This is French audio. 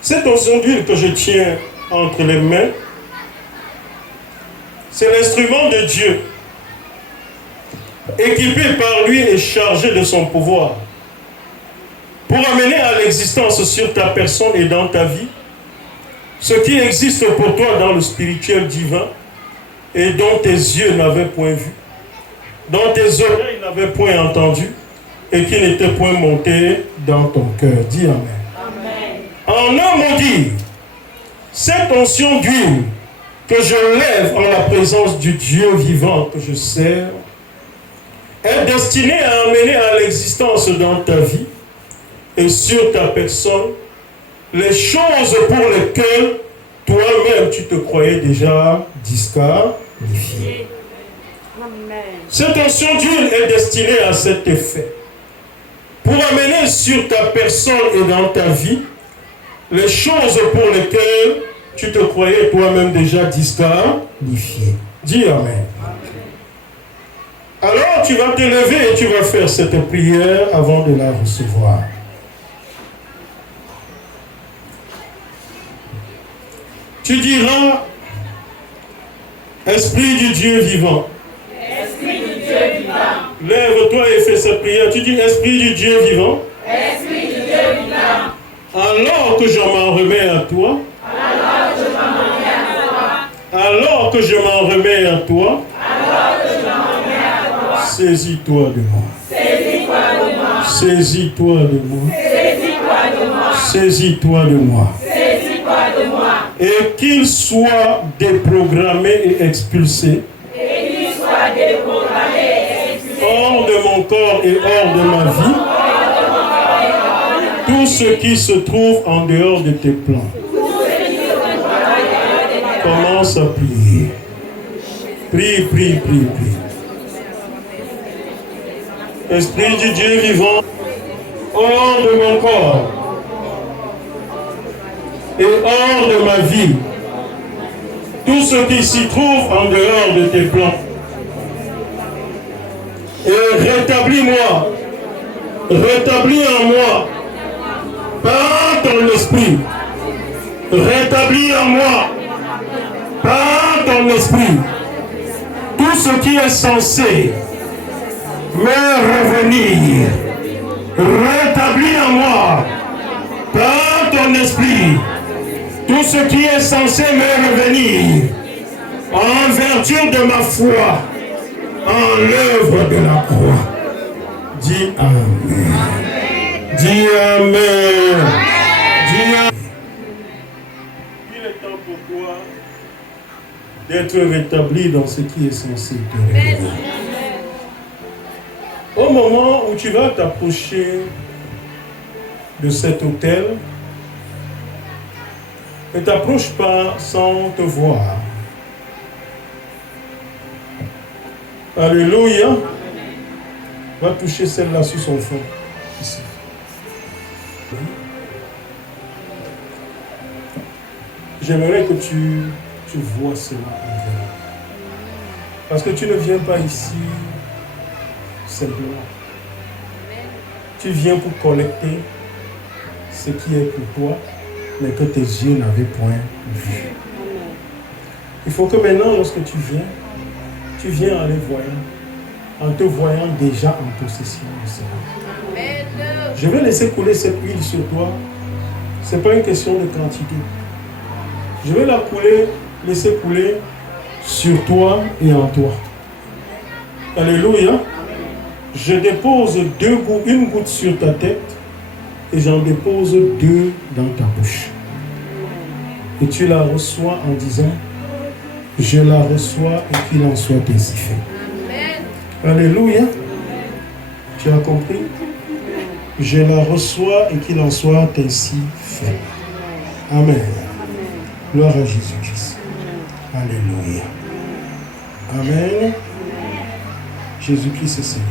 Cette onction d'huile que je tiens entre les mains, c'est l'instrument de Dieu, équipé par lui et chargé de son pouvoir, pour amener à l'existence sur ta personne et dans ta vie ce qui existe pour toi dans le spirituel divin et dont tes yeux n'avaient point vu, dont tes oreilles n'avaient point entendu et qui n'était point monté dans ton cœur. Dis Amen. Amen. En un mot dire, cette onction d'huile que je lève en la présence du Dieu vivant que je sers est destinée à amener à l'existence dans ta vie et sur ta personne les choses pour lesquelles toi-même tu te croyais déjà disqualifié. Cette onction d'huile est destinée à cet effet. Pour amener sur ta personne et dans ta vie les choses pour lesquelles tu te croyais toi-même déjà disqualifié. Dis Amen. Alors tu vas te lever et tu vas faire cette prière avant de la recevoir. Tu diras, Esprit du Dieu vivant. Esprit du Dieu vivant. Lève-toi et fais cette prière. Tu dis, Esprit du Dieu vivant. Esprit du Dieu vivant. Alors que je m'en remets à toi. Alors que je m'en remets à toi. Alors que je m'en remets à toi. Alors que je m'en remets à toi. Saisis-toi de moi. Saisis-toi de moi. Saisis-toi de moi. Saisis-toi de moi. Saisis-toi de moi. Saisis-toi de moi. Et qu'il soit déprogrammé et expulsé. Et qu'il soit déprogrammé et expulsé. Hors de mon corps et hors de ma vie. Tout ce qui se trouve en dehors de tes plans. Commence à prier. Prie, prie, prie, prie. Esprit du Dieu vivant, hors de mon corps et hors de ma vie, tout ce qui s'y trouve en dehors de tes plans. Et rétablis-moi, rétablis en moi, par ton esprit, rétablis en moi, par ton esprit, tout ce qui est censé me revenir, rétablis en moi, par ton esprit, tout ce qui est censé me revenir, en vertu de ma foi, en l'œuvre de la croix. Dis Amen. Dis Amen. Dis Amen. Il est temps pour toi d'être rétabli dans ce qui est censé te revenir. Au moment où tu vas t'approcher de cet autel, ne t'approche pas sans te voir. Alléluia. Va toucher celle-là sur son front. Ici. J'aimerais que tu vois cela en vrai. Parce que tu ne viens pas ici simplement. Tu viens pour collecter ce qui est pour toi, mais que tes yeux n'avaient point vu. Il faut que maintenant, lorsque tu viens en les voyant, en te voyant déjà en possession de cela. Je vais laisser couler cette huile sur toi. Ce n'est pas une question de quantité. Je vais la laisser couler sur toi et en toi. Alléluia. Je dépose une goutte sur ta tête et j'en dépose 2 dans ta bouche. Et tu la reçois en disant, je la reçois et qu'il en soit ainsi fait. Alléluia. Tu as compris? Je la reçois et qu'il en soit ainsi fait. Amen. Gloire à Jésus-Christ. Alléluia. Amen. Jésus-Christ est Seigneur.